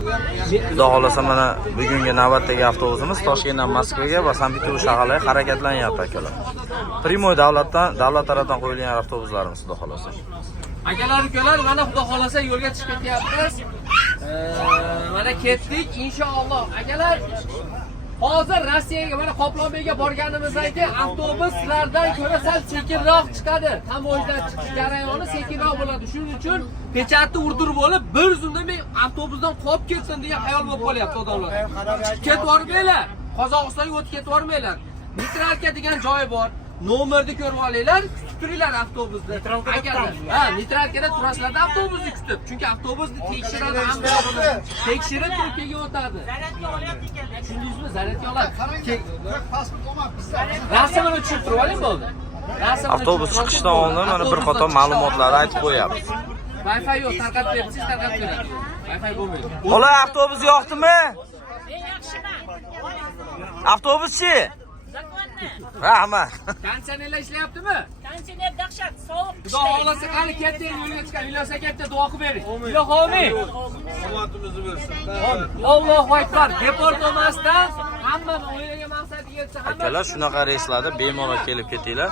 Xudo xolasa mana bugungi navbatdagi avtobusimiz Toshkentdan Moskvaga va Sankt-Peterburg shaharlariga harakatlanyapti akalar. Primoy davlat tarafidan qo'yilgan avtobuslarimiz xudo xolasa. Akalar ukalar, mana xudo xolasa yo'lga chiqib ketyapmiz. Mana ketdik inshaalloh. Akalar, hozir Rossiyaga mana Qoplonbeyga borganimizdan keyin avtobuslardan ko'ra sal sekinroq chiqadi. Tamoyildan chiqish jarayoni sekinroq bo'ladi. Shuning uchun pechatni urdirib olib, bir zumda men avtobusdan qolib ketdim degan xayol bo'lib qolyapti odamlar. Ketib bormaylar. Qozog'istonga o'tib ketib bormaylar. Nitralka degan joyi bor. Nomerni ko'rib olinglar, kutib turinglar avtobusni. Ha, nitralkada turasizlar avtobusni kutib. Chunki avtobusni tekshiradi, hamma tekshirib turib keyin o'tadi. Tushundingizmi? Zaryadga oladi. Pasport olmabsiz. Rasmini tushirib turib oling bo'ldi. Avtobus chiqishdan oldin mana bir qator ma'lumotlarni aytib qo'yapmiz. Wi-Fi yo'q, tarqatib bersangiz tarqatib beradi. Wi-Fi bo'lmaydi. Ola, avtobus yo'qdimi? Avtobuschi? Rahmat. Konditsionerlar ishlayaptimi? Konditsioner dahshat, sovuq. Xudo xolasa qani ketding yo'lga chiqar. Ilyos akaga duo qilib bering. Ilohi omin. Salatimizni bersin. Allohu akbar. Deport olmasdan hamma o'ylagan maqsadiga yetsa hamma. Akalar shunaqa reyslarda bemalol kelib ketinglar.